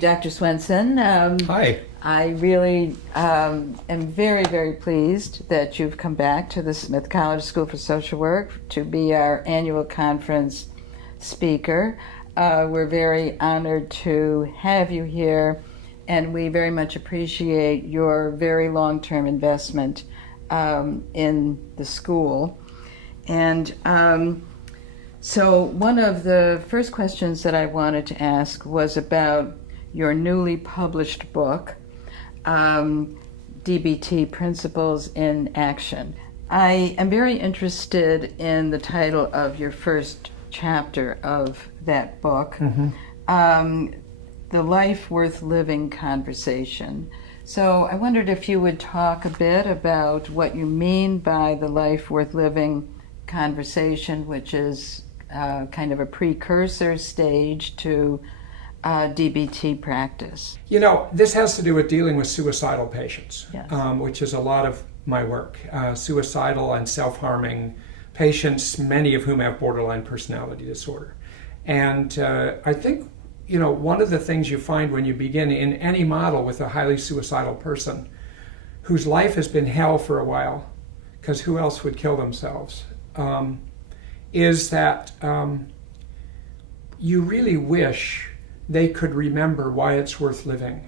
Dr. Swenson. Hi. I really am very, very pleased that you've come back to the Smith College School for Social Work to be our annual conference speaker. We're very honored to have you here, and we very much appreciate your very long-term investment in the school. And so one of the first questions that I wanted to ask was about your newly published book, DBT, Principles in Action. I am very interested in the title of your first chapter of that book, The Life Worth Living Conversation. So I wondered if you would talk a bit about what you mean by the life worth living conversation, which is kind of a precursor stage to DBT practice. You know, this has to do with dealing with suicidal patients, Yes. Which is a lot of my work. Suicidal and self-harming patients, many of whom have borderline personality disorder. And I think, you know, one of the things you find when you begin in any model with a highly suicidal person whose life has been hell for a while, because who else would kill themselves, is that you really wish they could remember why it's worth living.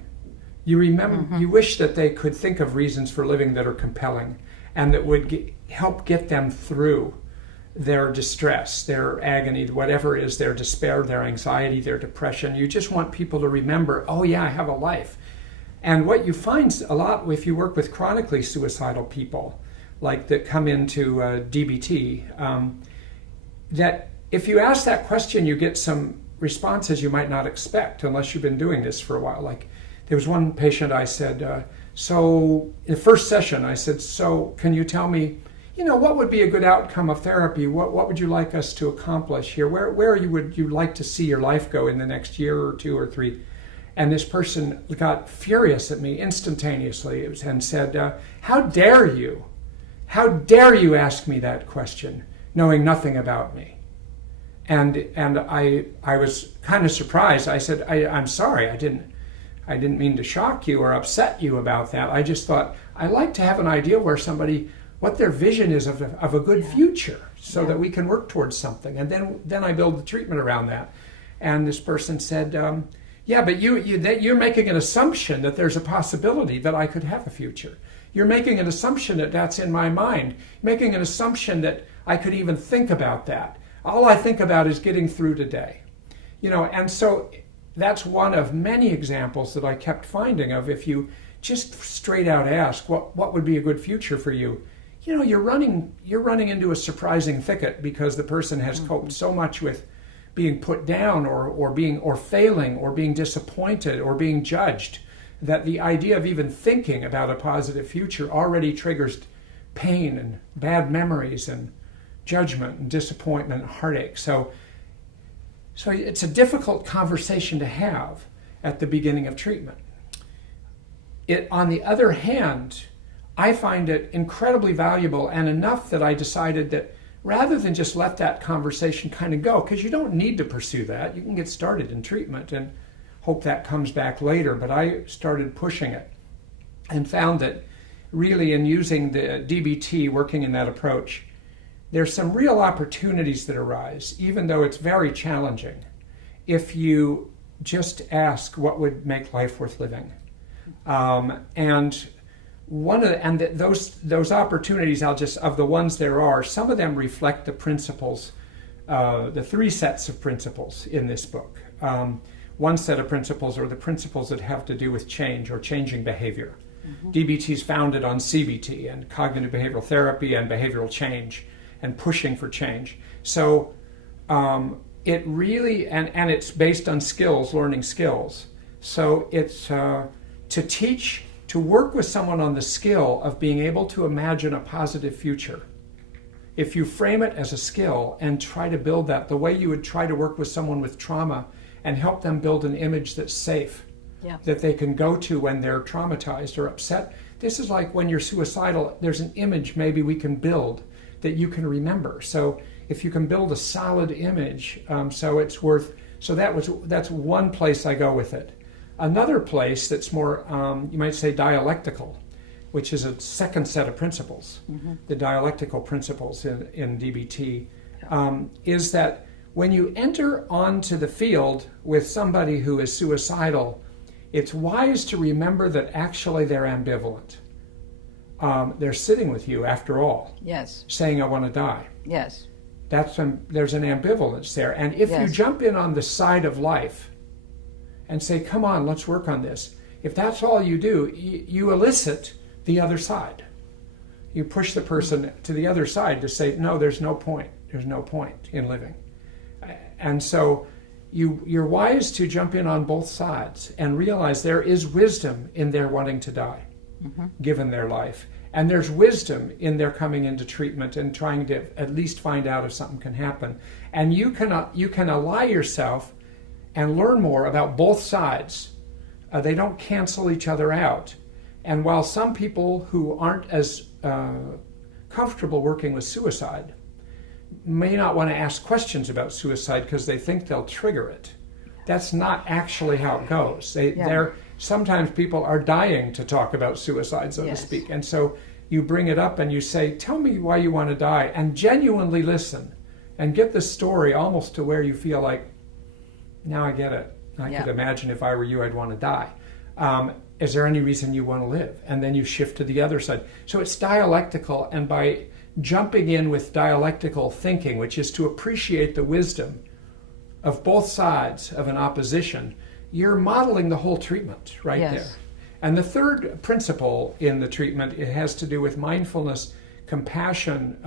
You wish that they could think of reasons for living that are compelling and that would help get them through their distress, their agony, whatever it is, their despair, their anxiety, their depression. You just want people to remember, oh yeah, I have a life. And what you find a lot if you work with chronically suicidal people, like that come into DBT, that if you ask that question, you get some responses you might not expect unless you've been doing this for a while. Like there was one patient I said, so in the first session I said, so can you tell me, you know, what would be a good outcome of therapy? What would you like us to accomplish here? Where would you like to see your life go in the next year or two or three? And this person got furious at me instantaneously and said, how dare you? How dare you ask me that question, knowing nothing about me? And I was kind of surprised. I said, I'm sorry, I didn't mean to shock you or upset you about that. I just thought I'd like to have an idea what their vision is of a good future, so that we can work towards something. And then I build the treatment around that. And this person said, yeah, but you're making an assumption that there's a possibility that I could have a future. You're making an assumption that that's in my mind. You're making an assumption that I could even think about that. All I think about is getting through today. You know, and so that's one of many examples that I kept finding of if you just straight out ask what would be a good future for you. You know, you're running into a surprising thicket because the person has coped so much with being put down or failing or being disappointed or being judged that the idea of even thinking about a positive future already triggers pain and bad memories and judgment and disappointment and heartache. So it's a difficult conversation to have at the beginning of treatment. On the other hand, I find it incredibly valuable and enough that I decided that rather than just let that conversation kind of go, because you don't need to pursue that, you can get started in treatment and hope that comes back later, but I started pushing it and found that really in using the DBT, working in that approach, there's some real opportunities that arise, even though it's very challenging, if you just ask what would make life worth living. Those opportunities, of the ones there are, some of them reflect the principles, the three sets of principles in this book. One set of principles are the principles that have to do with change or changing behavior. DBT is founded on CBT and cognitive behavioral therapy and behavioral change and pushing for change. So it really, and it's based on skills, learning skills. So it's to work with someone on the skill of being able to imagine a positive future. If you frame it as a skill and try to build that the way you would try to work with someone with trauma and help them build an image that's safe, that they can go to when they're traumatized or upset. This is like when you're suicidal, there's an image maybe we can build that you can remember. So if you can build a solid image, so that's one place I go with it. Another place that's more, you might say, dialectical, which is a second set of principles, the dialectical principles in DBT, is that when you enter onto the field with somebody who is suicidal, it's wise to remember that actually they're ambivalent. They're sitting with you, after all, Yes. saying, I want to die. Yes. There's an ambivalence there. And if you jump in on the side of life and say, come on, let's work on this, if that's all you do, you elicit the other side. You push the person to the other side to say, no, there's no point. There's no point in living. And so you're wise to jump in on both sides and realize there is wisdom in their wanting to die, given their life. And there's wisdom in their coming into treatment and trying to at least find out if something can happen. And you can ally yourself and learn more about both sides. They don't cancel each other out. And while some people who aren't as comfortable working with suicide may not want to ask questions about suicide because they think they'll trigger it, that's not actually how it goes. Sometimes people are dying to talk about suicide, so to speak. And so you bring it up and you say, tell me why you want to die, and genuinely listen and get the story almost to where you feel like, now I get it. I could imagine if I were you, I'd want to die. Is there any reason you want to live? And then you shift to the other side. So it's dialectical, and by jumping in with dialectical thinking, which is to appreciate the wisdom of both sides of an opposition, you're modeling the whole treatment there. And the third principle in the treatment, it has to do with mindfulness, compassion,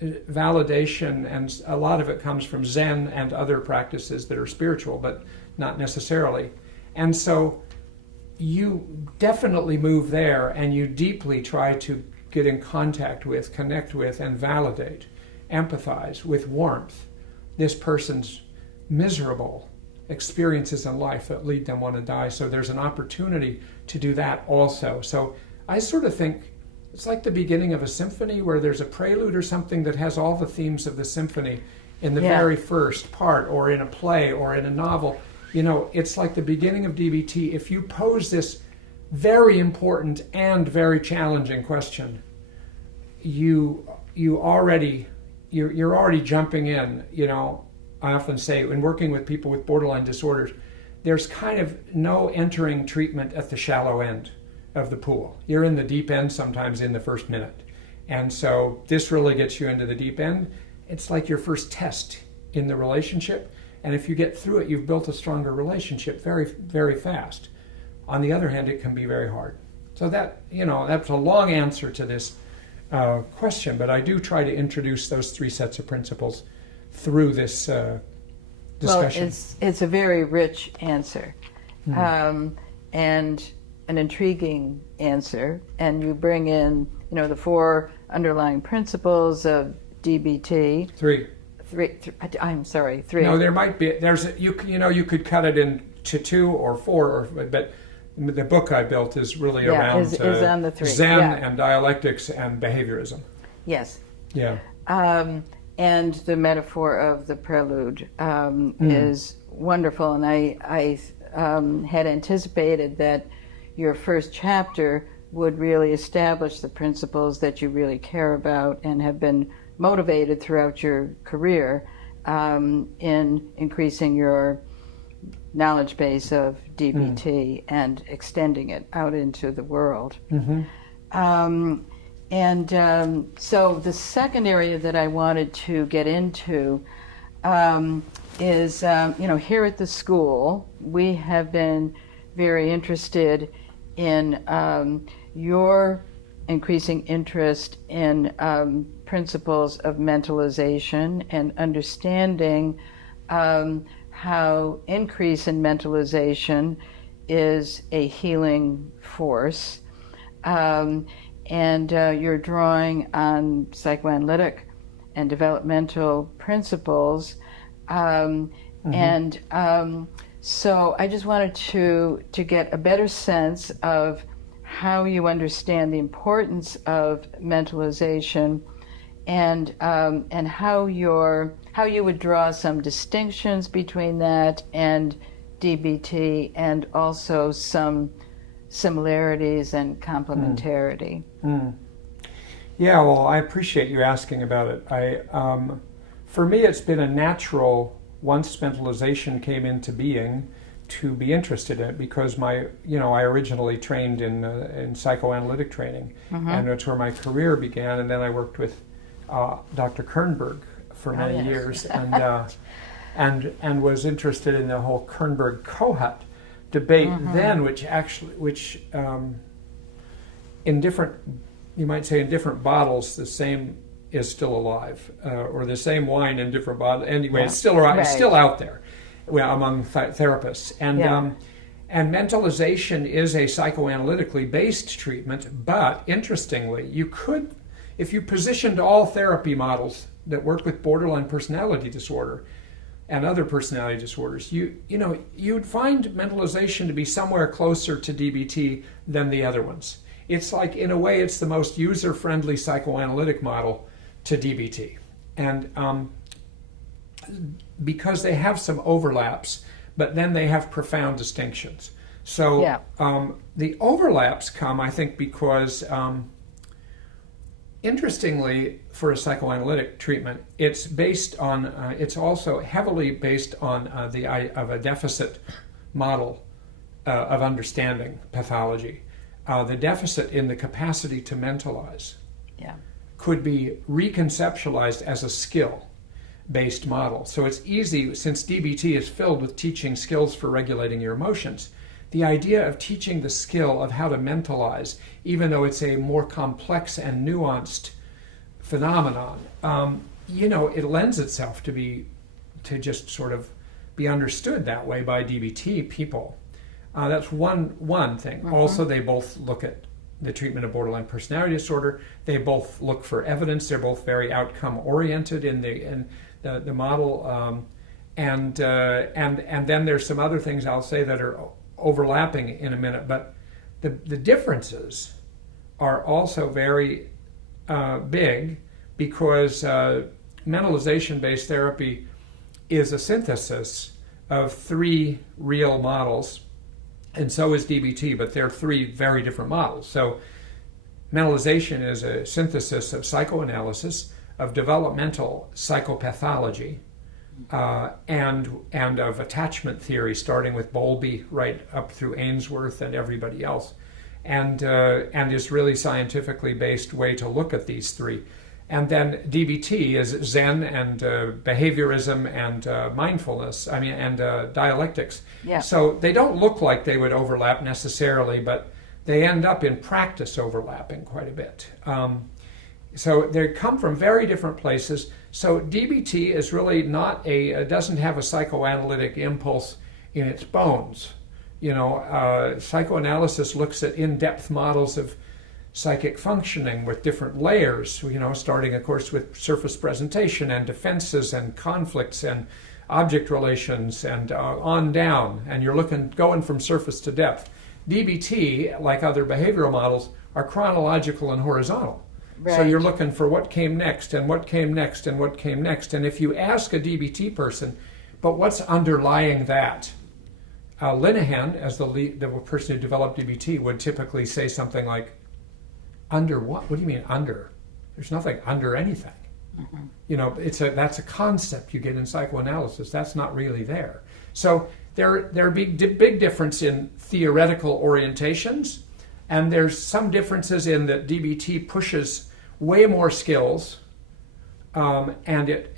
validation, and a lot of it comes from Zen and other practices that are spiritual, but not necessarily. And so you definitely move there, and you deeply try to get in contact with, connect with, and validate, empathize with warmth this person's miserable experiences in life that lead them want to die. So there's an opportunity to do that also. So I sort of think it's like the beginning of a symphony where there's a prelude or something that has all the themes of the symphony in the very first part, or in a play or in a novel. You know, it's like the beginning of DBT. If you pose this very important and very challenging question, you're already jumping in. You know, I often say when working with people with borderline disorders, there's kind of no entering treatment at the shallow end of the pool. You're in the deep end sometimes in the first minute. And so this really gets you into the deep end. It's like your first test in the relationship. And if you get through it, you've built a stronger relationship very, very fast. On the other hand, it can be very hard. So that, that's a long answer to this question, but I do try to introduce those three sets of principles through this discussion. Well, it's a very rich answer, and an intriguing answer, and you bring in, the four underlying principles of DBT. Three. I'm sorry, three. No, there might be. You could cut it into two or four, but the book I built is really around is on the three. Zen and dialectics and behaviorism. Yes. Yeah. And the metaphor of the prelude is wonderful, and I had anticipated that your first chapter would really establish the principles that you really care about and have been motivated throughout your career in increasing your knowledge base of DBT and extending it out into the world. So the second area that I wanted to get into is, here at the school, we have been very interested in your increasing interest in principles of mentalization and understanding how increase in mentalization is a healing force. And you're drawing on psychoanalytic and developmental principles. So I just wanted to get a better sense of how you understand the importance of mentalization, and how you would draw some distinctions between that and DBT and also some similarities and complementarity. Yeah, well, I appreciate you asking about it. For me, it's been a natural, once mentalization came into being, to be interested in it, because I originally trained in psychoanalytic training, and that's where my career began. And then I worked with Dr. Kernberg for many years, and was interested in the whole Kernberg-Kohut debate then, which in different, you might say, in different bottles, the same is still alive, or the same wine in different bottles. Anyway, it's still around, it's still out there among therapists. And mentalization is a psychoanalytically based treatment, but interestingly, you could, if you positioned all therapy models that work with borderline personality disorder and other personality disorders, you'd find mentalization to be somewhere closer to DBT than the other ones. It's like, in a way, it's the most user-friendly psychoanalytic model to DBT. And because they have some overlaps, but then they have profound distinctions. So the overlaps come, I think, because interestingly, for a psychoanalytic treatment, it's based on, it's also heavily based on of a deficit model of understanding pathology. The deficit in the capacity to mentalize could be reconceptualized as a skill-based model. So it's easy, since DBT is filled with teaching skills for regulating your emotions, the idea of teaching the skill of how to mentalize, even though it's a more complex and nuanced phenomenon, it lends itself to just sort of be understood that way by DBT people. That's one thing. Also, they both look at the treatment of borderline personality disorder. They both look for evidence. They're both very outcome oriented in the model. And then there's some other things I'll say that are overlapping in a minute. But the differences are also very big, because mentalization-based therapy is a synthesis of three real models. And so is DBT, but they're three very different models. So mentalization is a synthesis of psychoanalysis, of developmental psychopathology, and of attachment theory, starting with Bowlby right up through Ainsworth and everybody else, and is really scientifically based way to look at these three. And then DBT is Zen and behaviorism and mindfulness, and dialectics. Yeah. So they don't look like they would overlap necessarily, but they end up in practice overlapping quite a bit. So they come from very different places. So DBT is really doesn't have a psychoanalytic impulse in its bones. Psychoanalysis looks at in-depth models of psychic functioning with different layers, starting, of course, with surface presentation and defenses and conflicts and object relations and on down, and you're going from surface to depth. DBT, like other behavioral models, are chronological and horizontal. Right. So you're looking for what came next and what came next and what came next. And if you ask a DBT person, but what's underlying that? Linehan, as the person who developed DBT, would typically say something like, under what? What do you mean under? There's nothing under anything. That's a concept you get in psychoanalysis. That's not really there. So there are big difference in theoretical orientations, and there's some differences in that DBT pushes way more skills, and it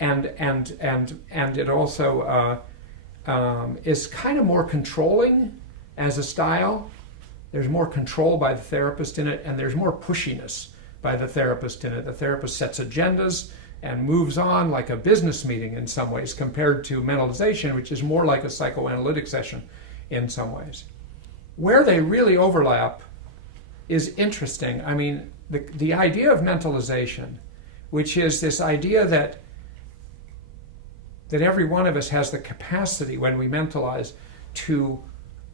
also is kind of more controlling as a style. There's more control by the therapist in it, and there's more pushiness by the therapist in it. The therapist sets agendas and moves on like a business meeting in some ways, compared to mentalization, which is more like a psychoanalytic session in some ways. Where they really overlap is interesting. I mean, the idea of mentalization, which is this idea that every one of us has the capacity, when we mentalize, to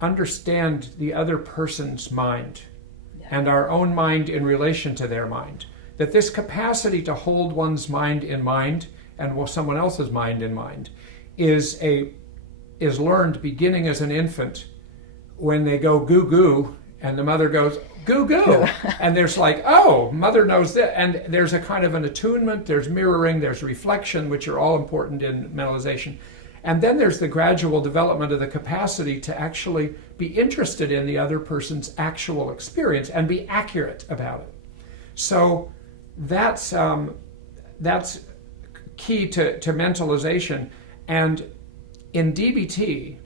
understand the other person's mind and our own mind in relation to their mind. That this capacity to hold one's mind in mind and someone else's mind in mind is a is learned beginning as an infant when they go goo goo and the mother goes goo goo. And there's like, oh, mother knows that. And there's a kind of an attunement, there's mirroring, there's reflection, which are all important in mentalization. And then there's the gradual development of the capacity to actually be interested in the other person's actual experience and be accurate about it. So that's key to mentalization. And in DBT,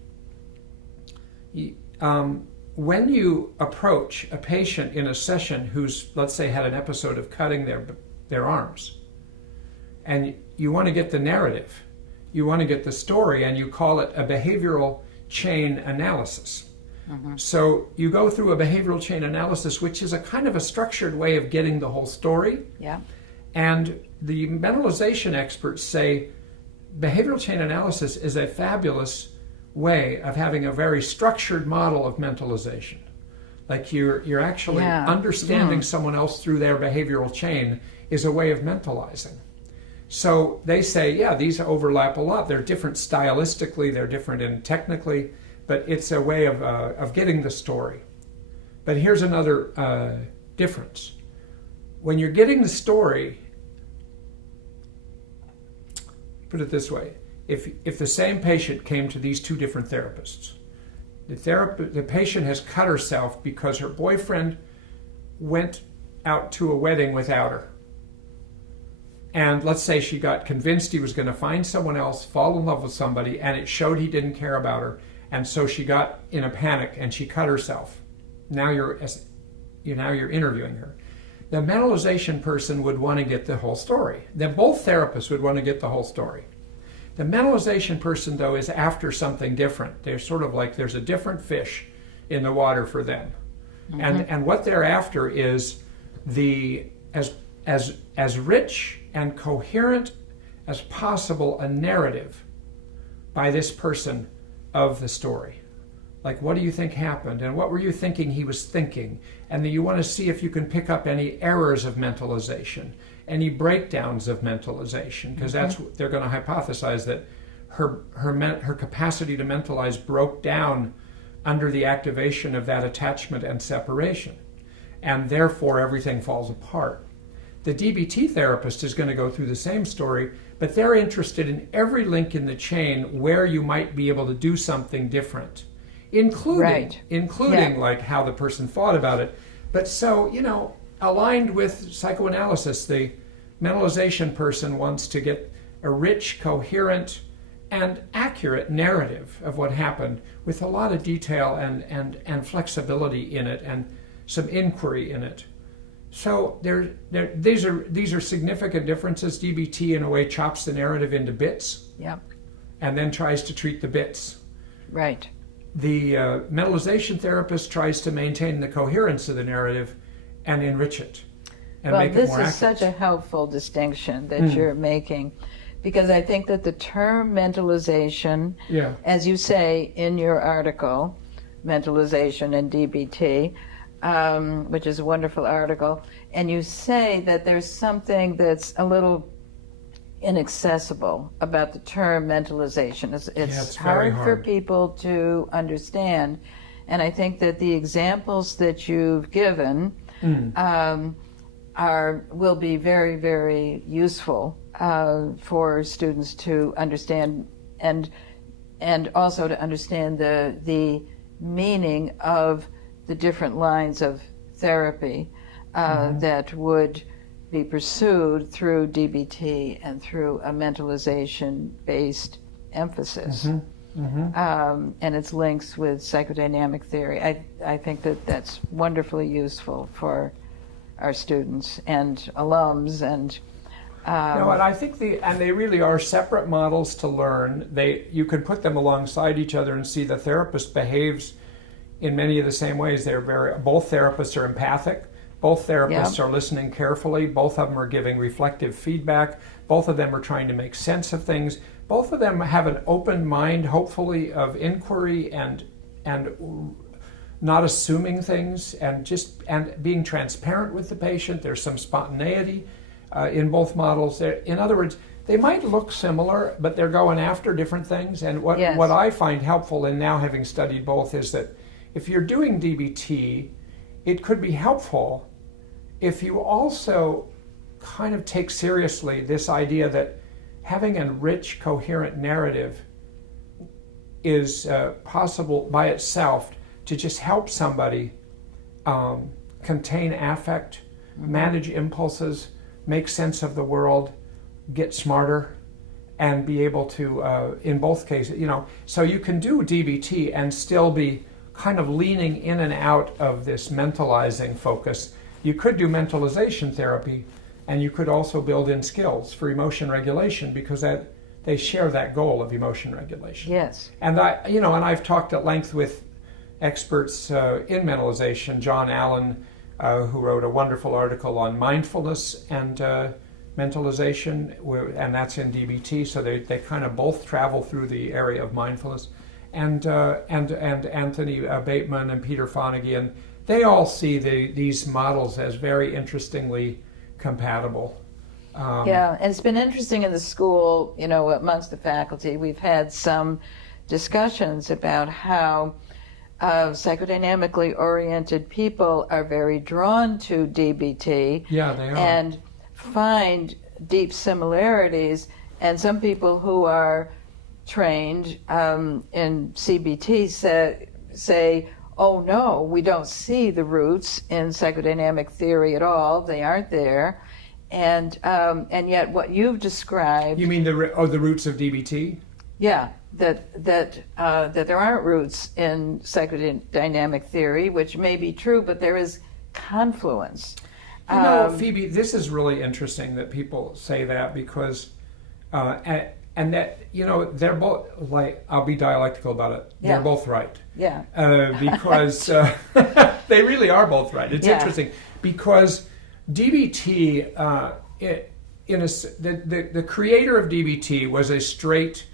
when you approach a patient in a session who's, let's say, had an episode of cutting their arms, and you want to get the narrative, you want to get the story, and you call it a behavioral chain analysis. Mm-hmm. So you go through a behavioral chain analysis, which is a kind of a structured way of getting the whole story. Yeah. And the mentalization experts say behavioral chain analysis is a fabulous way of having a very structured model of mentalization. Like you're actually understanding someone else through their behavioral chain is a way of mentalizing. So they say, yeah, these overlap a lot. They're different stylistically, they're different in technically, but it's a way of getting the story. But here's another difference. When you're getting the story, put it this way, if the same patient came to these two different therapists, the patient has cut herself because her boyfriend went out to a wedding without her. And let's say she got convinced he was going to find someone else, fall in love with somebody, and it showed he didn't care about her. And so she got in a panic and she cut herself. Now you're interviewing her. The mentalization person would want to get the whole story. Both therapists would want to get the whole story. The mentalization person, though, is after something different. They're sort of like there's a different fish in the water for them. Mm-hmm. And what they're after is as rich and coherent as possible a narrative by this person of the story. Like, what do you think happened? And what were you thinking he was thinking? And then you want to see if you can pick up any errors of mentalization, any breakdowns of mentalization, because that's what they're going to hypothesize, that her capacity to mentalize broke down under the activation of that attachment and separation. And therefore, everything falls apart. The DBT therapist is going to go through the same story, but they're interested in every link in the chain where you might be able to do something different, including like how the person thought about it. But so, aligned with psychoanalysis, the mentalization person wants to get a rich, coherent, and accurate narrative of what happened with a lot of detail and flexibility in it and some inquiry in it. So these are significant differences. DBT, in a way, chops the narrative into bits, and then tries to treat the bits. Right. The mentalization therapist tries to maintain the coherence of the narrative and enrich it and make it more accurate. This is such a helpful distinction that you're making, because I think that the term mentalization, as you say in your article, mentalization and DBT, which is a wonderful article, and you say that there's something that's a little inaccessible about the term mentalization. It's hard for people to understand, and I think that the examples that you've given will be very, very useful for students to understand, and also to understand the meaning of the different lines of therapy that would be pursued through DBT and through a mentalization-based emphasis, and its links with psychodynamic theory. I think that that's wonderfully useful for our students and alums. And and I think they really are separate models to learn. You can put them alongside each other and see the therapist behaves in many of the same ways. Both therapists are empathic. Both therapists are listening carefully. Both of them are giving reflective feedback. Both of them are trying to make sense of things. Both of them have an open mind, hopefully, of inquiry and not assuming things and being transparent with the patient. There's some spontaneity in both models. In other words, they might look similar, but they're going after different things. And what Yes. what I find helpful in now having studied both is that if you're doing DBT, it could be helpful if you also kind of take seriously this idea that having a rich, coherent narrative is possible by itself to just help somebody contain affect, manage impulses, make sense of the world, get smarter, and be able to, in both cases, so you can do DBT and still be kind of leaning in and out of this mentalizing focus. You could do mentalization therapy, and you could also build in skills for emotion regulation because they share that goal of emotion regulation. Yes. And I've talked at length with experts in mentalization, John Allen, who wrote a wonderful article on mindfulness and mentalization, and that's in DBT. So they kind of both travel through the area of mindfulness, and Anthony Bateman and Peter Fonagy, and they all see these models as very interestingly compatible. Yeah, and it's been interesting in the school, amongst the faculty. We've had some discussions about how psychodynamically oriented people are very drawn to DBT. Yeah, they are. And find deep similarities. And some people who are trained in CBT say, oh no, we don't see the roots in psychodynamic theory at all. They aren't there. And yet what you've described... You mean the roots of DBT? Yeah, that there aren't roots in psychodynamic theory, which may be true, but there is confluence. Phoebe, this is really interesting that people say that because, and that, they're both, like, I'll be dialectical about it. Yeah. They're both right. Yeah. Because they really are both right. It's interesting because DBT, the creator of DBT was a straight,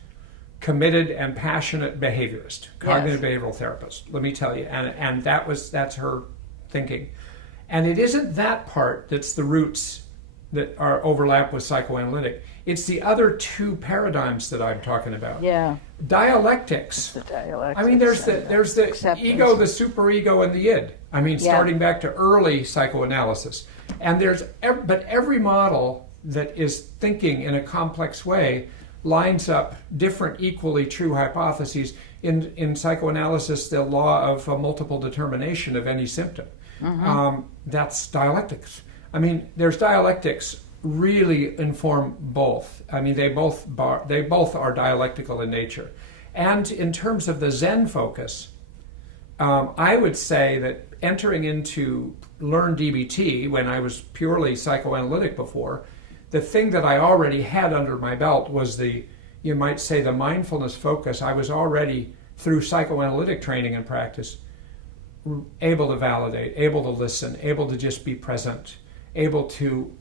committed, and passionate behaviorist, cognitive behavioral therapist. Let me tell you, and that's her thinking, and it isn't that part that's the roots that are overlap with psychoanalytic. It's the other two paradigms that I'm talking about. Yeah. Dialectics. The dialectics. I mean, there's the acceptance. ego, the superego, and the id. I mean, starting back to early psychoanalysis. And but every model that is thinking in a complex way lines up different equally true hypotheses. In psychoanalysis, the law of multiple determination of any symptom. Mm-hmm. That's dialectics. I mean, there's dialectics really inform both. I mean, they both are dialectical in nature. And in terms of the Zen focus, I would say that entering into learn DBT when I was purely psychoanalytic before, the thing that I already had under my belt was you might say, the mindfulness focus. I was already, through psychoanalytic training and practice, able to validate, able to listen, able to just be present, able to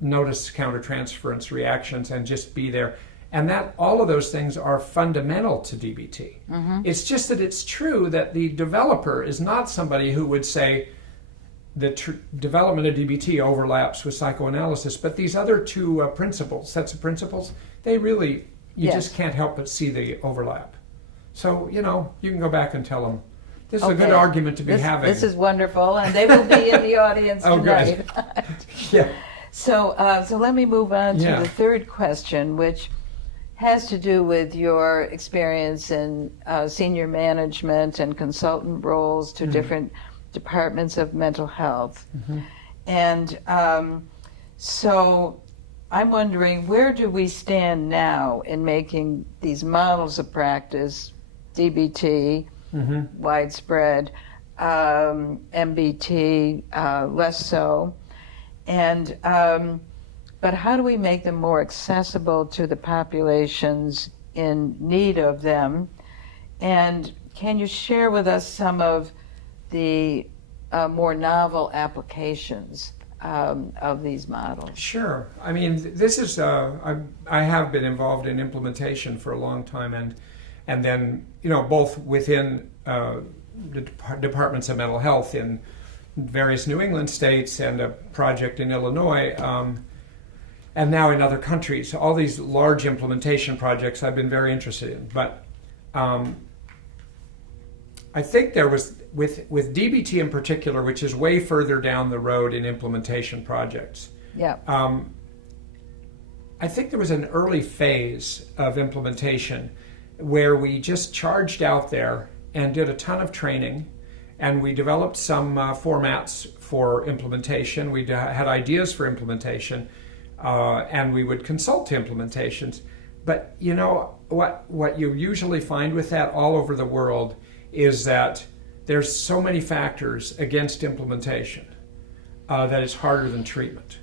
notice countertransference reactions and just be there. And that all of those things are fundamental to DBT. Mm-hmm. It's just that it's true that the developer is not somebody who would say the development of DBT overlaps with psychoanalysis, but these other two sets of principles, they really, you just can't help but see the overlap. So, you can go back and tell them, this is a good argument to be having. This is wonderful, and they will be in the audience tonight. Good. Yeah. So let me move on to the third question, which has to do with your experience in senior management and consultant roles to different departments of mental health. Mm-hmm. And so I'm wondering, where do we stand now in making these models of practice, DBT, widespread, MBT, less so, and but how do we make them more accessible to the populations in need of them? And can you share with us some of the more novel applications of these models? Sure. I mean, this is I have been involved in implementation for a long time, and then both within the departments of mental health in various New England states and a project in Illinois. and now in other countries. All these large implementation projects I've been very interested in. But I think there was, with DBT in particular, which is way further down the road in implementation projects, Yeah. I think there was an early phase of implementation where we just charged out there and did a ton of training, and we developed some formats for implementation. We had ideas for implementation, and we would consult to implementations. But you know what you usually find with that all over the world is that there's so many factors against implementation that it's harder than treatment.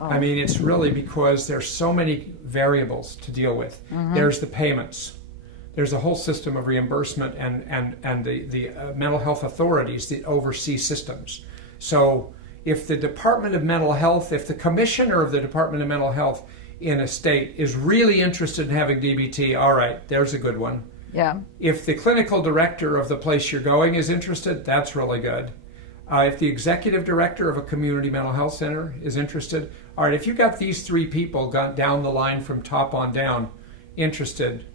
I mean, it's really because there's so many variables to deal with. There's the payments. There's a whole system of reimbursement and the mental health authorities that oversee systems. So if the Department of Mental Health, if the commissioner of the Department of Mental Health in a state is really interested in having DBT, all right, there's a good one. Yeah. If the clinical director of the place you're going is interested, that's really good. If the executive director of a community mental health center is interested, all right, if you've got these three people down the line from top on down interested,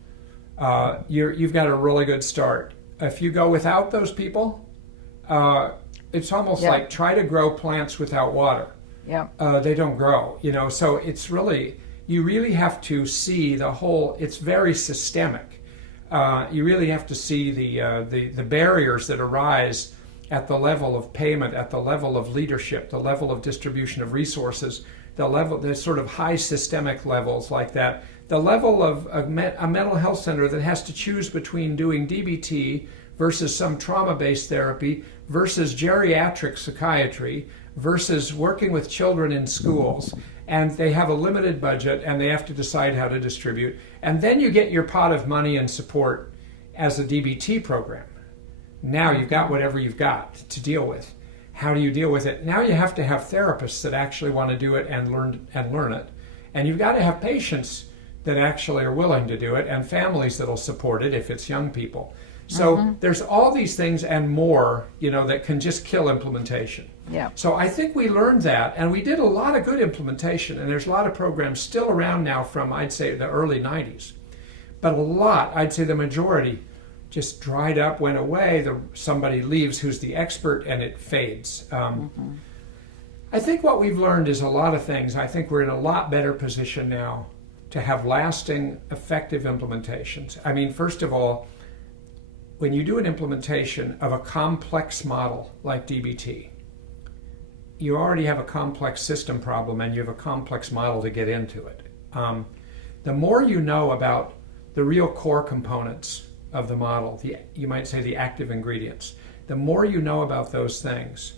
you've got a really good start. If you go without those people, it's almost like try to grow plants without water. Yeah. They don't grow, you know, so it's really, you really have to see the whole, it's very systemic. You really have to see the barriers that arise at the level of payment, at the level of leadership, the level of distribution of resources, the sort of high systemic levels like that, the level of a mental health center that has to choose between doing DBT versus some trauma-based therapy versus geriatric psychiatry versus working with children in schools, and they have a limited budget and they have to decide how to distribute, and then you get your pot of money and support as a DBT program. Now you've got whatever you've got to deal with. How do you deal with it? Now you have to have therapists that actually want to do it and learn it. And you've got to have patients that actually are willing to do it and families that'll support it if it's young people. So there's all these things and more, you know, that can just kill implementation. Yeah. So I think we learned that, and we did a lot of good implementation, and there's a lot of programs still around now from, I'd say, the early 90s. But a lot, I'd say the majority, just dried up, went away, somebody leaves who's the expert, and it fades. I think what we've learned is a lot of things. I think we're in a lot better position now to have lasting, effective implementations. I mean, first of all, when you do an implementation of a complex model like DBT, you already have a complex system problem and you have a complex model to get into it. The more you know about the real core components of the model, you might say the active ingredients, the more you know about those things,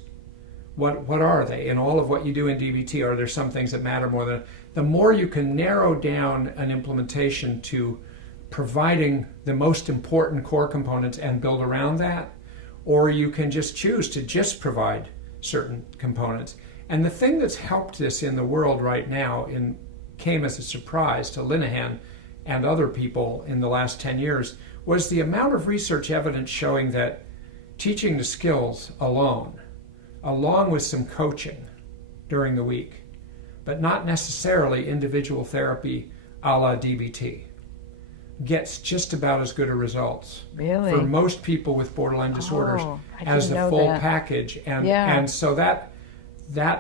what are they? In all of what you do in DBT, are there some things that matter more than, the more you can narrow down an implementation to providing the most important core components and build around that, or you can just choose to just provide certain components. And the thing that's helped this in the world right now came as a surprise to Linehan and other people in the last 10 years was the amount of research evidence showing that teaching the skills alone, along with some coaching during the week, but not necessarily individual therapy a la DBT, gets just about as good a results Really? for most people with borderline disorders I as didn't the know full that. package, and Yeah. and so that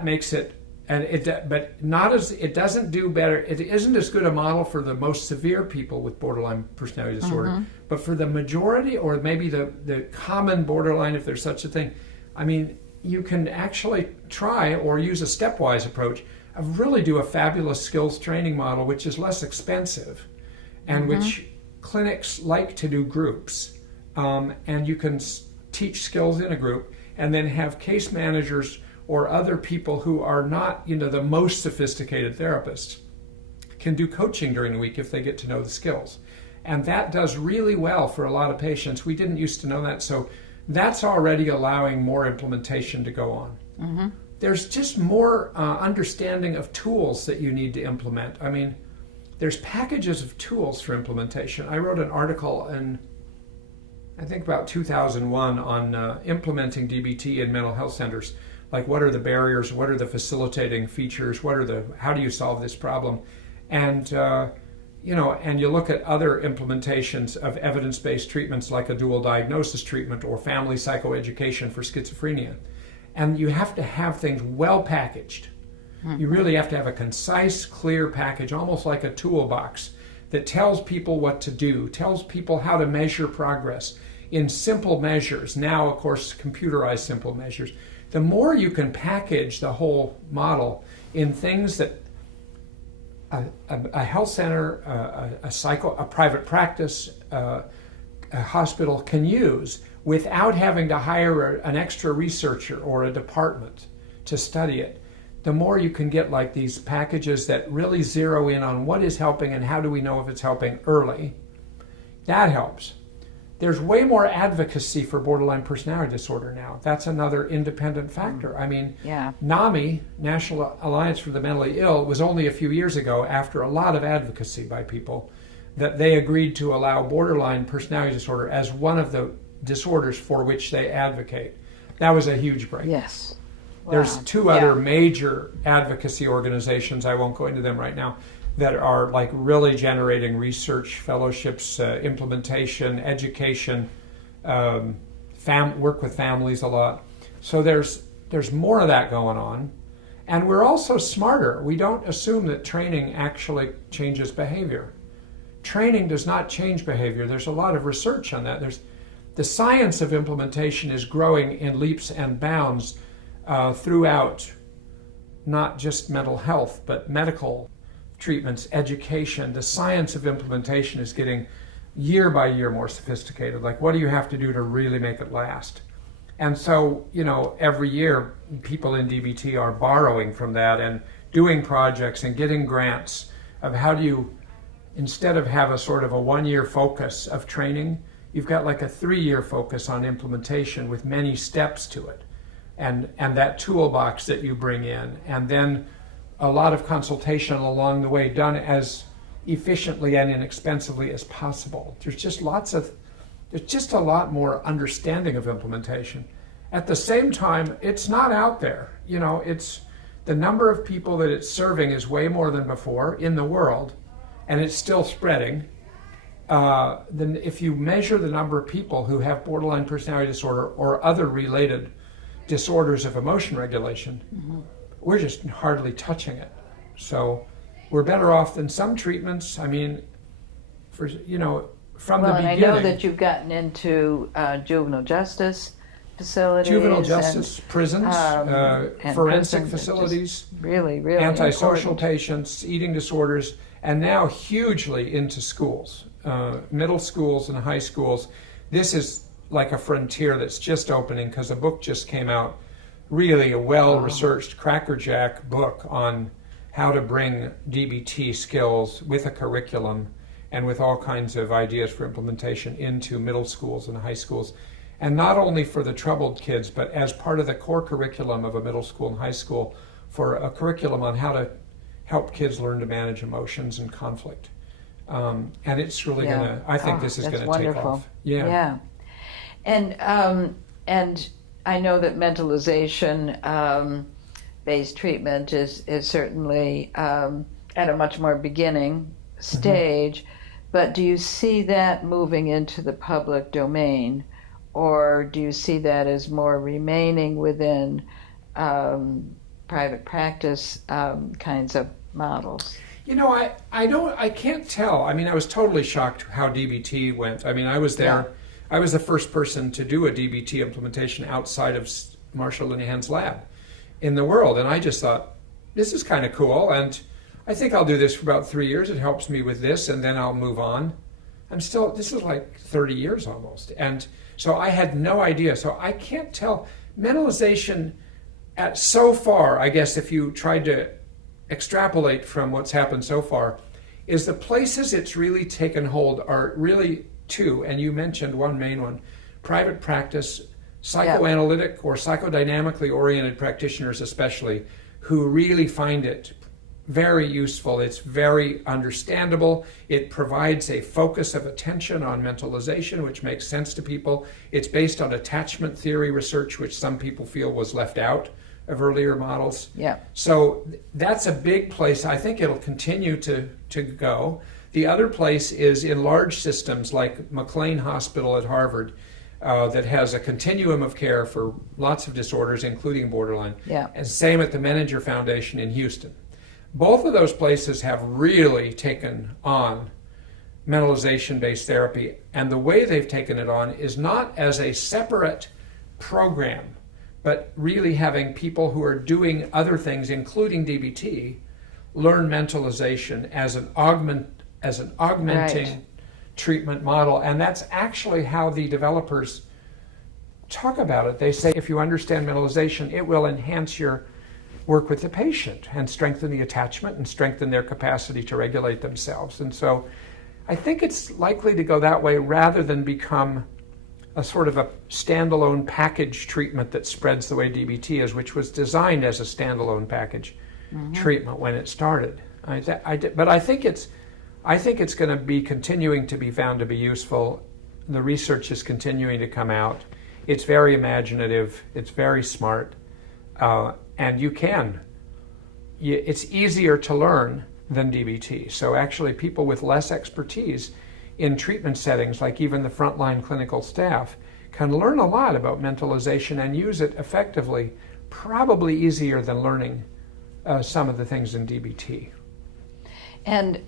makes it, and but not as, it doesn't do better. It isn't as good a model for the most severe people with borderline personality disorder, but for the majority, or maybe the common borderline, if there's such a thing, I mean, you can actually try or use a stepwise approach of really do a fabulous skills training model, which is less expensive, and which clinics like to do groups, and you can teach skills in a group and then have case managers or other people who are not, you know, the most sophisticated therapists can do coaching during the week if they get to know the skills. And that does really well for a lot of patients. We didn't used to know that, so that's already allowing more implementation to go on. There's just more understanding of tools that you need to implement. I mean, there's packages of tools for implementation. I wrote an article in, I think about 2001 on implementing DBT in mental health centers. like what are the barriers, what are the facilitating features, how do you solve this problem? And and you look at other implementations of evidence-based treatments like a dual diagnosis treatment or family psychoeducation for schizophrenia. And you have to have things well packaged. You really have to have a concise, clear package, almost like a toolbox that tells people what to do, tells people how to measure progress in simple measures. Now, of course, computerized simple measures. The more you can package the whole model in things that a health center, a private practice, a hospital can use without having to hire an extra researcher or a department to study it, the more you can get like these packages that really zero in on what is helping and how do we know if it's helping early. That helps. There's way more advocacy for borderline personality disorder now. That's another independent factor. I mean, NAMI, National Alliance for the Mentally Ill, was only a few years ago, after a lot of advocacy by people, that they agreed to allow borderline personality disorder as one of the disorders for which they advocate. That was a huge break. Yes. Wow. There's two other major advocacy organizations, I won't go into them right now, that are like really generating research, fellowships, implementation, education, work with families a lot. So there's more of that going on. And we're also smarter. We don't assume that training actually changes behavior. Training does not change behavior. There's a lot of research on that. The science of implementation is growing in leaps and bounds throughout not just mental health, but medical treatments, education. The science of implementation is getting year by year more sophisticated. Like, what do you have to do to really make it last? And so, every year people in DBT are borrowing from that and doing projects and getting grants of how do you, instead of have a sort of a 1-year focus of training, you've got like a 3-year focus on implementation with many steps to it. And that toolbox that you bring in, and then a lot of consultation along the way done as efficiently and inexpensively as possible. There's just a lot more understanding of implementation. At the same time, it's not out there. It's the number of people that it's serving is way more than before in the world, and it's still spreading. Then if you measure the number of people who have borderline personality disorder or other related disorders of emotion regulation, we're just hardly touching it. So we're better off than some treatments. I mean, from the beginning. I know that you've gotten into juvenile justice facilities. Juvenile justice, prisons, forensic facilities, really antisocial important. patients, eating disorders, and now hugely into schools, middle schools and high schools. This is like a frontier that's just opening because a book just came out, really a well-researched crackerjack book on how to bring DBT skills with a curriculum and with all kinds of ideas for implementation into middle schools and high schools. And not only for the troubled kids, but as part of the core curriculum of a middle school and high school, for a curriculum on how to help kids learn to manage emotions and conflict. And it's really I think this is going to take off. Yeah. And I know that mentalization based treatment is certainly at a much more beginning stage, but do you see that moving into the public domain, or do you see that as more remaining within private practice kinds of models? I can't tell. I mean, I was totally shocked how DBT went. I mean, I was there. Yeah. I was the first person to do a DBT implementation outside of Marshall Linehan's lab in the world. And I just thought, this is kind of cool. And I think I'll do this for about 3 years. It helps me with this, and then I'll move on. This is like 30 years almost. And so I had no idea. So I can't tell. Mentalization so far, I guess if you tried to extrapolate from what's happened so far, is the places it's really taken hold are really two, and you mentioned one main one: private practice, psychoanalytic or psychodynamically oriented practitioners especially, who really find it very useful. It's very understandable. It provides a focus of attention on mentalization, which makes sense to people. It's based on attachment theory research, which some people feel was left out of earlier models. Yeah. So that's a big place. I think it'll continue to go. The other place is in large systems like McLean Hospital at Harvard, that has a continuum of care for lots of disorders, including borderline. Yeah. And same at the Menninger Foundation in Houston. Both of those places have really taken on mentalization-based therapy, and the way they've taken it on is not as a separate program, but really having people who are doing other things, including DBT, learn mentalization as an augmenting Right. treatment model. And that's actually how the developers talk about it. They say if you understand mentalization, it will enhance your work with the patient and strengthen the attachment and strengthen their capacity to regulate themselves. And so I think it's likely to go that way rather than become a sort of a standalone package treatment that spreads the way DBT is, which was designed as a standalone package treatment when it started. But I think it's going to be continuing to be found to be useful. The research is continuing to come out. It's very imaginative. It's very smart. And it's easier to learn than DBT. So actually people with less expertise in treatment settings, like even the frontline clinical staff, can learn a lot about mentalization and use it effectively, probably easier than learning some of the things in DBT. And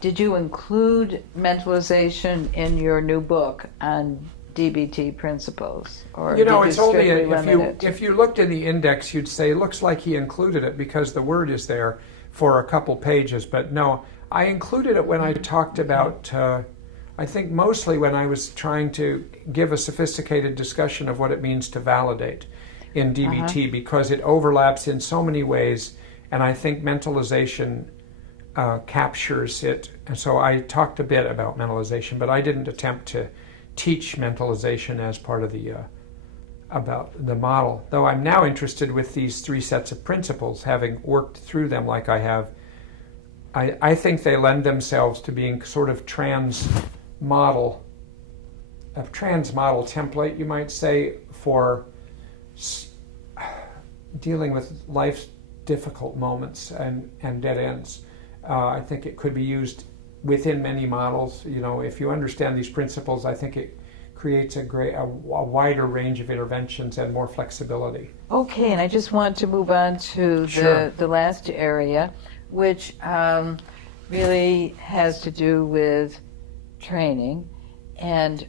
did you include mentalization in your new book on DBT principles, or You know, did it's you only strictly limit it? if you looked in the index, you'd say looks like he included it because the word is there for a couple pages. But no, I included it when I talked about. I think mostly when I was trying to give a sophisticated discussion of what it means to validate in DBT, because it overlaps in so many ways, and I think mentalization captures it. And so I talked a bit about mentalization, but I didn't attempt to teach mentalization as part of the about the model. Though I'm now interested with these 3 sets of principles, having worked through them like I have. I think they lend themselves to being sort of trans-model template, you might say, for dealing with life's difficult moments and dead ends. I think it could be used within many models. You know, if you understand these principles, I think it creates a wider range of interventions and more flexibility. Okay, and I just want to move on to Sure. the last area, which really has to do with training, and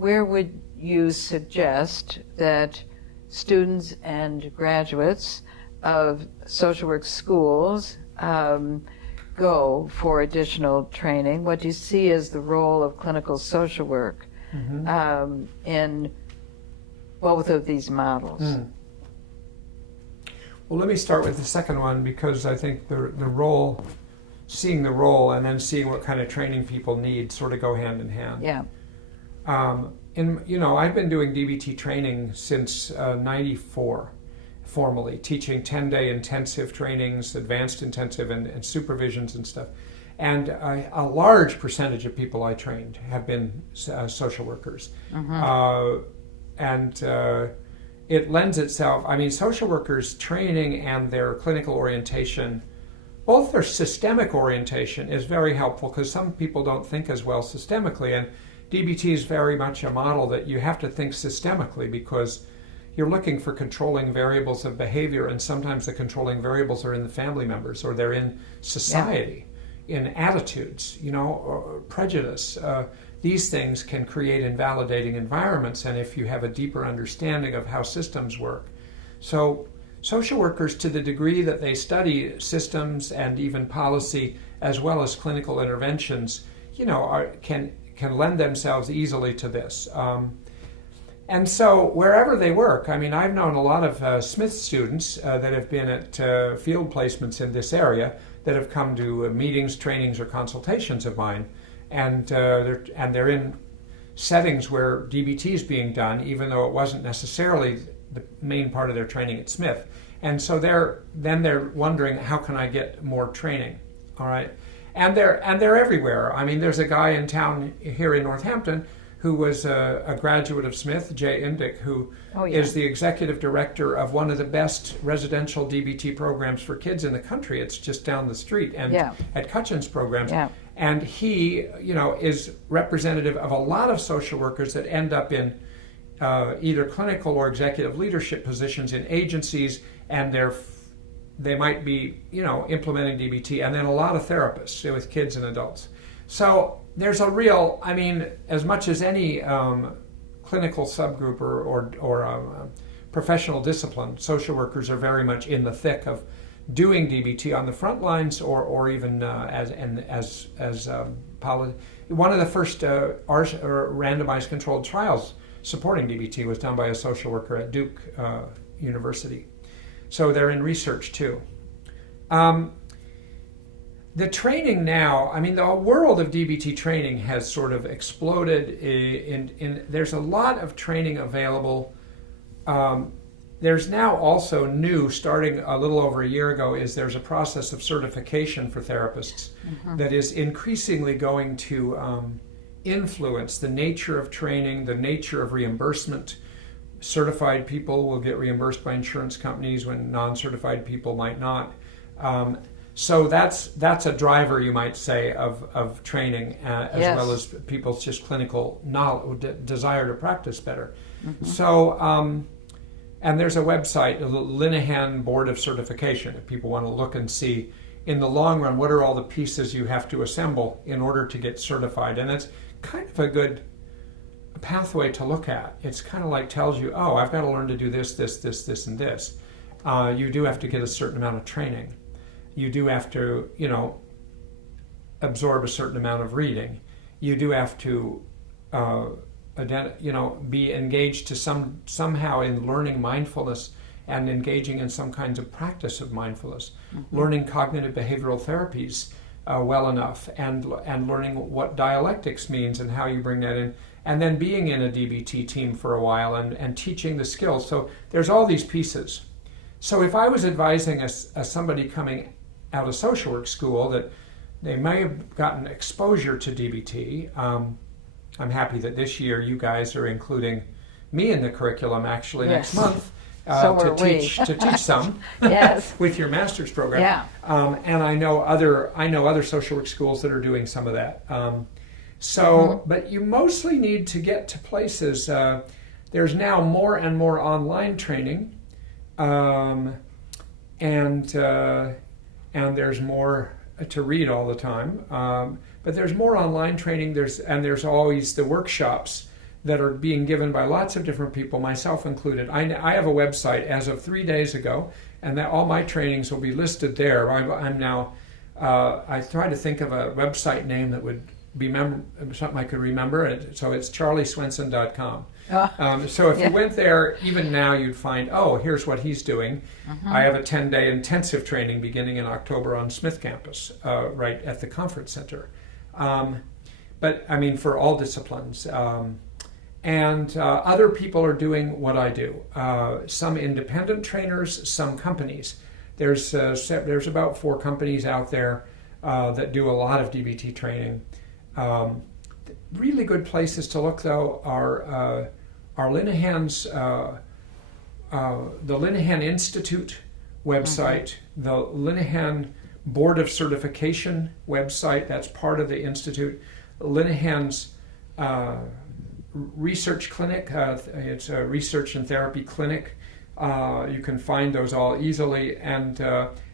where would you suggest that students and graduates of social work schools go for additional training? What do you see as the role of clinical social work in both of these models? Well, let me start with the second one, because I think the role, seeing the role and then seeing what kind of training people need sort of go hand in hand. Yeah. I've been doing DBT training since '94, formally, teaching 10-day intensive trainings, advanced intensive and supervisions and stuff. And a large percentage of people I trained have been social workers. It lends itself, I mean, social workers training and their clinical orientation, both their systemic orientation is very helpful, because some people don't think as well systemically, and DBT is very much a model that you have to think systemically, because you're looking for controlling variables of behavior, and sometimes the controlling variables are in the family members, or they're in society, in attitudes, or prejudice. These things can create invalidating environments, and if you have a deeper understanding of how systems work. So social workers, to the degree that they study systems and even policy, as well as clinical interventions, can lend themselves easily to this. And so wherever they work, I mean, I've known a lot of Smith students that have been at field placements in this area that have come to meetings, trainings, or consultations of mine, and they're in settings where DBT is being done, even though it wasn't necessarily the main part of their training at Smith. And so they're wondering, how can I get more training? All right, and they're everywhere. I mean, there's a guy in town here in Northampton who was a graduate of Smith, Jay Indick, who Oh, yeah. is the executive director of one of the best residential DBT programs for kids in the country. It's just down the street and Yeah. at Cutchin's programs. Yeah. And he, is representative of a lot of social workers that end up in either clinical or executive leadership positions in agencies, and they might be, implementing DBT, and then a lot of therapists with kids and adults. So there's a real, as much as any clinical subgroup or professional discipline, social workers are very much in the thick of doing DBT on the front lines, or even one of the first randomized controlled trials supporting DBT was done by a social worker at Duke University. So they're in research too. The training now, the world of DBT training has sort of exploded. There's a lot of training available. There's now also new, starting a little over a year ago, there's a process of certification for therapists that is increasingly going to influence the nature of training, the nature of reimbursement. Certified people will get reimbursed by insurance companies when non-certified people might not. So that's a driver, you might say, of training, as Yes. well as people's just clinical desire to practice better. So, and there's a website, the Linehan Board of Certification, if people want to look and see, in the long run, what are all the pieces you have to assemble in order to get certified. And it's kind of a good pathway to look at. It's kind of like tells you, oh, I've got to learn to do this, and this. You do have to get a certain amount of training. You do have to, absorb a certain amount of reading. You do have to, be engaged to somehow in learning mindfulness and engaging in some kinds of practice of mindfulness, learning cognitive behavioral therapies well enough, and learning what dialectics means and how you bring that in, and then being in a DBT team for a while and teaching the skills. So there's all these pieces. So if I was advising somebody coming out of social work school that they may have gotten exposure to DBT, I'm happy that this year you guys are including me in the curriculum actually Yes. next month So are we. to teach some Yes. with your master's program. Yeah. And I know other social work schools that are doing some of that. But you mostly need to get to places. There's now more and more online training, and there's more to read all the time. But there's more online training. There's always the workshops that are being given by lots of different people, myself included. I have a website as of 3 days ago, and that all my trainings will be listed there. I'm now. I tried to think of a website name that would be something I could remember. So it's charlieswenson.com. So if you went there, even now you'd find, oh, here's what he's doing. I have a 10-day intensive training beginning in October on Smith campus, right at the conference center. But for all disciplines. And other people are doing what I do. Some independent trainers, some companies. There's about 4 companies out there that do a lot of DBT training. Really good places to look, though, are Linehan's, the Linehan Institute website, the Linehan Board of Certification website, that's part of the Institute, Linehan's research clinic, it's a research and therapy clinic. You can find those all easily, and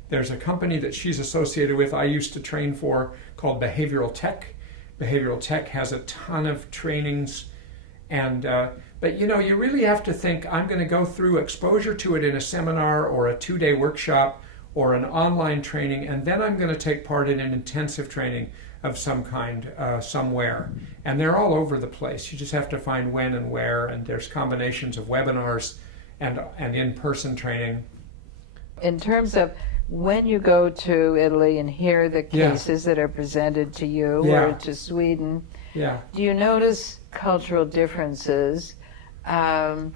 there's a company that she's associated with, I used to train for, called Behavioral Tech. Behavioral Tech has a ton of trainings, and but you really have to think, I'm going to go through exposure to it in a seminar or a 2-day workshop or an online training, and then I'm going to take part in an intensive training of some kind somewhere. And they're all over the place. You just have to find when and where, and there's combinations of webinars and in-person training. In terms of when you go to Italy and hear the cases that are presented to you or to Sweden, do you notice cultural differences in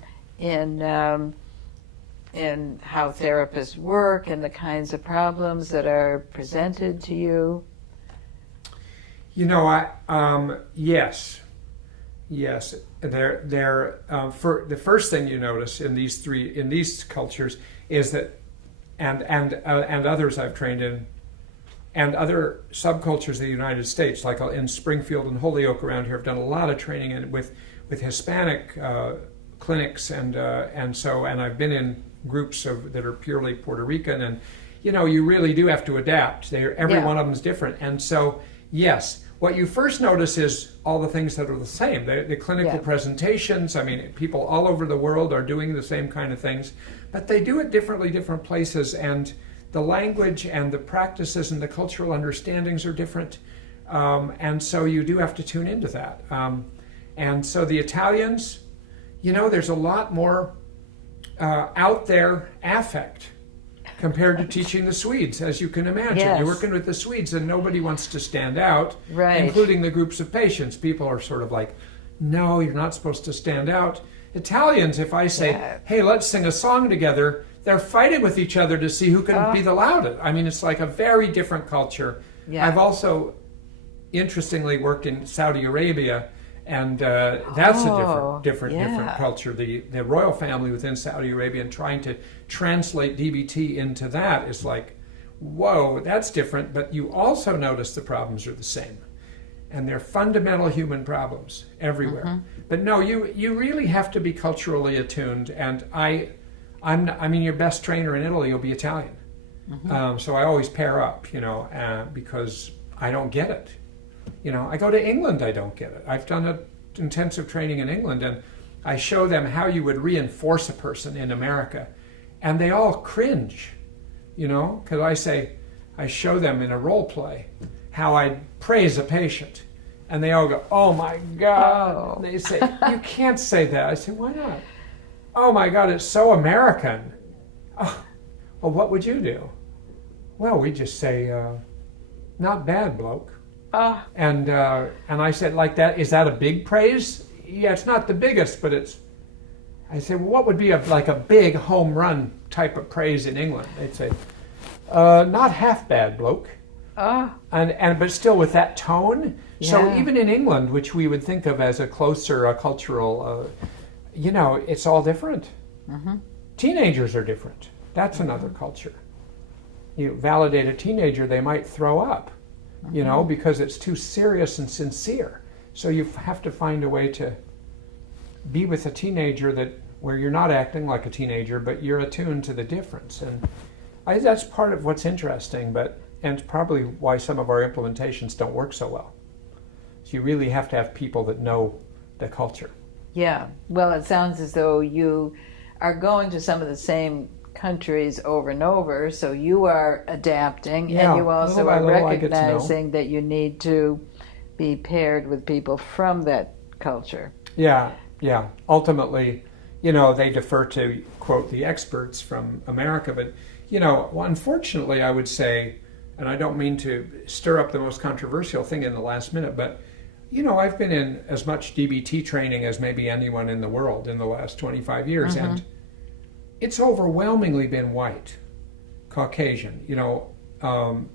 how therapists work and the kinds of problems that are presented to you? Yes. for the first thing you notice in these cultures is that, and others I've trained in, and other subcultures of the United States, like in Springfield and Holyoke around here, I've done a lot of training with Hispanic clinics, and I've been in groups that are purely Puerto Rican, and you really do have to adapt. Every one of them is different, and so yes, what you first notice is all the things that are the same. The clinical presentations. I mean, people all over the world are doing the same kind of things, but they do it differently, different places, and the language and the practices and the cultural understandings are different, and so you do have to tune into that. And so the Italians, there's a lot more out there affect compared to teaching the Swedes, as you can imagine. Yes. You're working with the Swedes and nobody wants to stand out, right, including the groups of patients. People are sort of like, no, you're not supposed to stand out. Italians, if I say, hey, let's sing a song together, they're fighting with each other to see who can be the loudest. I mean, it's like a very different culture. Yeah. I've also, interestingly, worked in Saudi Arabia, and that's a different culture. The royal family within Saudi Arabia, and trying to translate DBT into that is like, whoa, that's different. But you also notice the problems are the same, and they're fundamental human problems everywhere. Mm-hmm. But no, you really have to be culturally attuned. And I mean, your best trainer in Italy will be Italian. Mm-hmm. So I always pair up, because I don't get it. I go to England, I don't get it. I've done intensive training in England, and I show them how you would reinforce a person in America, and they all cringe, because I show them in a role play how I praise a patient, and they all go, oh my God. Oh. They say, you can't say that. I say, why not? Oh my God, it's so American. Oh, well, what would you do? Well, we just say, not bad, bloke. And I said, like that, is that a big praise? Yeah, it's not the biggest, but it's. I said, well, what would be like a big home run type of praise in England? They'd say, not half bad, bloke. But still with that tone. Yeah. So even in England, which we would think of as a closer cultural, it's all different. Mm-hmm. Teenagers are different. That's another culture. You validate a teenager, they might throw up. Because it's too serious and sincere. So you have to find a way to be with a teenager where you're not acting like a teenager, but you're attuned to the difference. And that's part of what's interesting, and it's probably why some of our implementations don't work so well. So you really have to have people that know the culture. Yeah. Well, it sounds as though you are going to some of the same countries over and over, so you are adapting, and you also are recognizing that you need to be paired with people from that culture. Yeah. Ultimately, they defer to, quote, the experts from America, but, unfortunately, I would say, and I don't mean to stir up the most controversial thing in the last minute, but, I've been in as much DBT training as maybe anyone in the world in the last 25 years, mm-hmm. and it's overwhelmingly been white, Caucasian,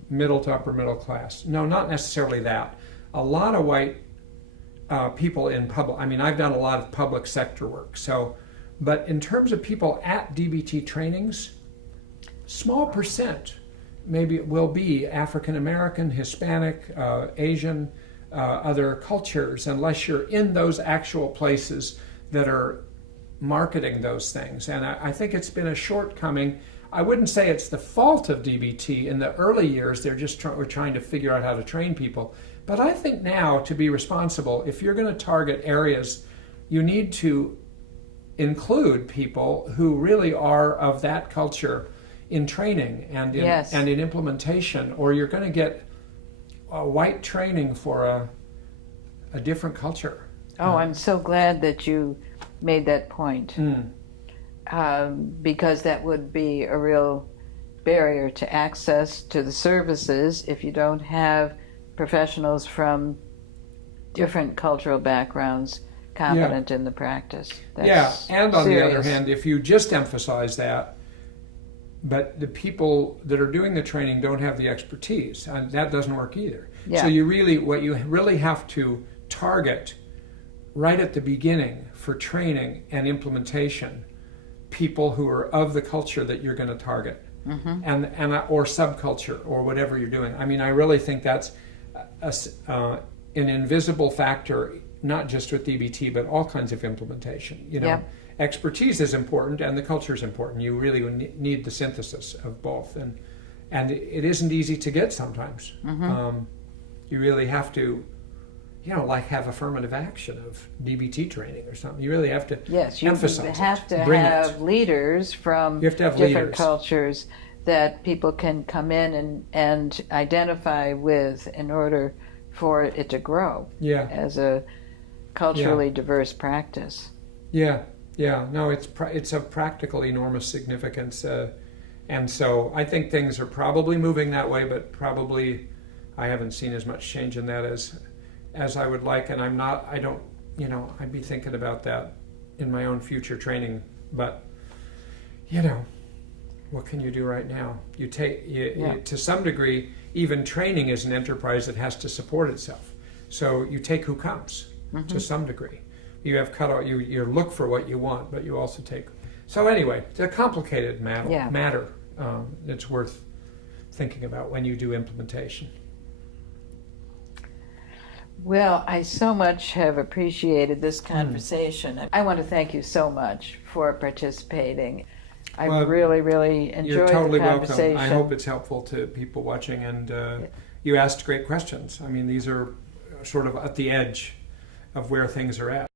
middle to upper middle class. No, not necessarily that. A lot of white people in public. I mean, I've done a lot of public sector work. But in terms of people at DBT trainings, small percent maybe it will be African American, Hispanic, Asian, other cultures, unless you're in those actual places that are marketing those things. And I think it's been a shortcoming. I wouldn't say it's the fault of DBT. In the early years, we're trying to figure out how to train people. But I think now, to be responsible, if you're going to target areas, you need to include people who really are of that culture in training and in implementation, or you're going to get a white training for a different culture. Oh, I'm so glad that you made that point, because that would be a real barrier to access to the services if you don't have professionals from different cultural backgrounds competent in the practice. That's and on the other hand, if you just emphasize that, but the people that are doing the training don't have the expertise, and that doesn't work either. So what you really have to target right at the beginning for training and implementation people who are of the culture that you're going to target, and or subculture or whatever you're doing. I mean, I really think that's an invisible factor, not just with DBT, but all kinds of implementation. You know, expertise is important, and the culture is important. You really need the synthesis of both, and it isn't easy to get sometimes. You really have to, you know, like have affirmative action of DBT training or something. You really have to emphasize you have it, to bring have it. leaders from You have to have different leaders. cultures that people can come in and identify with in order for it to grow as a culturally diverse practice. No, it's of practical enormous significance, and so I think things are probably moving that way, but probably I haven't seen as much change in that as I would like, and I don't, you know, I'd be thinking about that in my own future training, but, you know, what can you do right now? You to some degree, even training is an enterprise that has to support itself. So you take who comes to some degree. You have cut out, you look for what you want, but you also take. So anyway, it's a complicated matter that's worth thinking about when you do implementation. Well, I so much have appreciated this conversation. I want to thank you so much for participating. I really, really enjoyed totally the conversation. Welcome. I hope it's helpful to people watching, and you asked great questions. I mean, these are sort of at the edge of where things are at.